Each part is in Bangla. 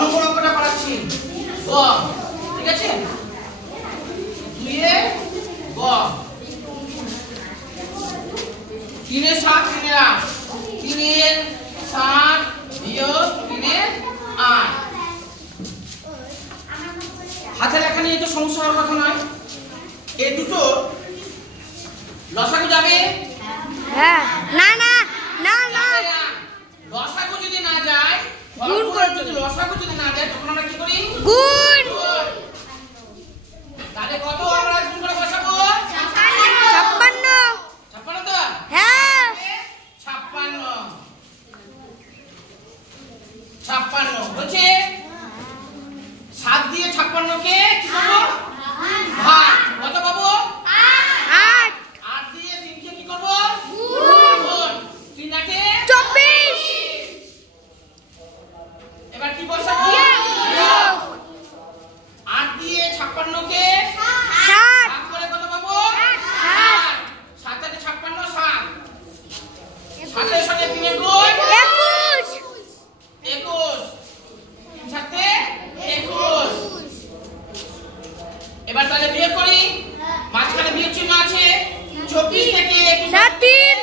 নম্বর অঙ্কটা করাচ্ছি গ, ঠিক আছে? 2 এ গ, 3 এর 7 3 এর 8, 3 এর 7 বিয়োগ 3 এর 8। হাতে লেখা নিয়ে তো সমস্যা হওয়ার কথা নয়। এই দুটো লসাগু যাবে? হ্যাঁ। না না না না, লসাগু যদি না যায়, গুণ করে, যদি লসাগু যদি না যায় তখন আমরা কি করি? গুণ। তাহলে কত আমরা গুণ করে বসাবো? 56। 56 তো? হ্যাঁ 56 56 হচ্ছে 7 দিয়ে 56 কে কি করব? ভাগ। কত পাবো? 8। 8 দিয়ে 3 কে কি করব? গুণ। 3 8 এ 24। এবার কি বসাবো? 8 দিয়ে 56 কে 7। ভাগ করে কত পাবো? 7। 7 8 56 7। 7 এর সাথে 3 এর গুণ 21। 21। 7 এ 21। এবার তাহলে বিয়োগ করি। মাঝখানে বিয়োগ চিহ্ন আছে। 24 থেকে 3 3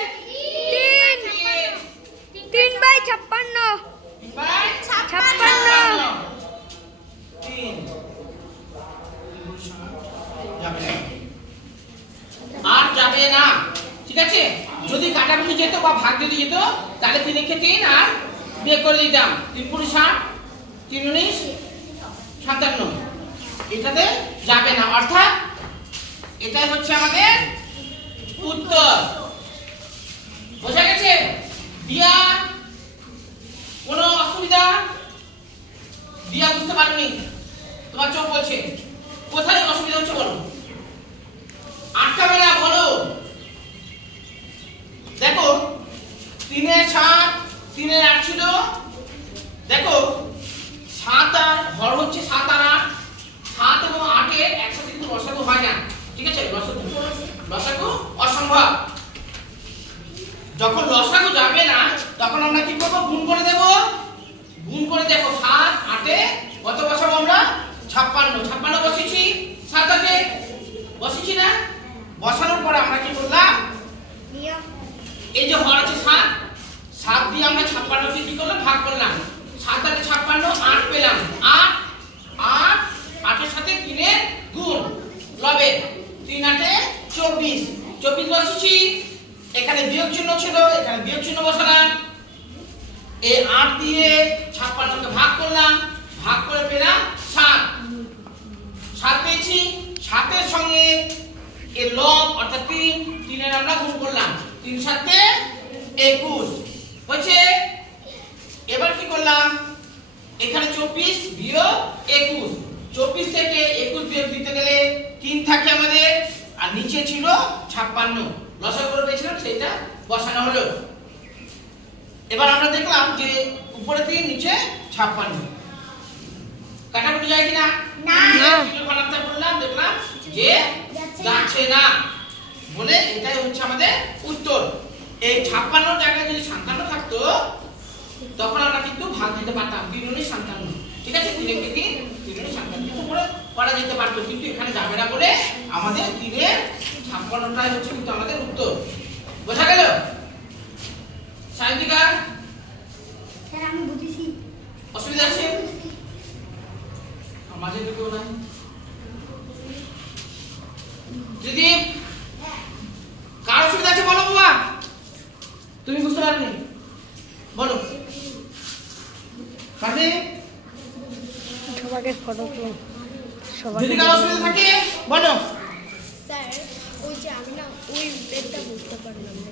3/56। আর যাবে না, ঠিক আছে? যদি কাটাকুটি যেত বা ভাগ যদি যেত তাহলে 3 কে 3 আর বিয়োগ করে দিতাম। 3 × 7 3 19 57। এটাতে যাবে না, অর্থাৎ এটাই হচ্ছে আমাদের উত্তর। বোঝা গেছে? দিয়া কোনো অসুবিধা? দিয়া বুঝতে পারোনি? তোমার চোখ বলছে কোথায় অসুবিধা হচ্ছে বলো, আটকাবে না বলো। দেখো 3 এর 7 3 এর 8 ছিল। দেখো 7 আর হর হচ্ছে 7 আর 8, 7 এবং 8 এর একসাথে কিন্তু লসাগু হয় না, ঠিক আছে? লসাগু অসম্ভব। যখন লসাগু যাবে না তখন আমরা কি করব? গুণ করে দেব। গুণ করে দেখো 7 8 এ কত বসাবো আমরা? 56 56 বসিয়েছি। 7 8 এ বসিয়েছি না? বসানোর পরে আমরা কি করলাম? এই যে হর আছে 7 7 দিয়ে আমরা 56 কে কি করলাম? ভাগ করলাম। 7 8 56 8 পেলাম। 8 8 8 এর সাথে 3 এর গুণ লবে। 3 8 এ 24 24 বসিয়েছি। এখানে বিয়োগ চিহ্ন ছিল, এখানে বিয়োগ চিহ্ন বসালাম। এই 8 দিয়ে 56 কে ভাগ করলাম, ভাগ করে পেলাম 7 7 পেয়েছি। 7 এর সঙ্গে এর লব অর্থাৎ 3 3 এর আমরা গুণ করলাম। 3 7 এ 21 হয়েছে। এবার কি করলাম? এখানে 24 বিয়োগ 21, 24 থেকে 21 বিয়োগ দিতে গেলে 3 থাকে আমাদের, আর নিচে ছিল 56 লসাগু করে পেয়েছিলাম, সেটা বসানো হলো। এবার আমরা দেখলাম যে উপরে 3 নিচে 56, কাটাকুটি যায় কিনা? না। বানাতে বললাম, দেখলাম যে যাচ্ছে না বলে এটাই হচ্ছে আমাদের উত্তর। এই 56 জায়গায় যদি 57 থাকতো তখন আমরা কিন্তু ভাগ দিতে পারতাম। 3 19 57, ঠিক আছে? 3 কে 3 3 19 57 কিন্তু করে করা যেতে পারতো, কিন্তু এখানে যাবে না বলে আমাদের 3 এর 56টাই হচ্ছে কিন্তু আমাদের উত্তর। বোঝা গেল? সাহিত্যিকা স্যার আমি বুঝেছি। অসুবিধা আছে? মাঝে কেউ নাই? যদি কার অসুবিধা আছে বলো বাবা। তুমি বুঝতে পারবে বলো। কাজে সবাইকে ফটো তুলো। যদি কার অসুবিধা থাকে বলো। স্যার ওই যে আমি না ওই বেডটা বুঝতে পারলাম না।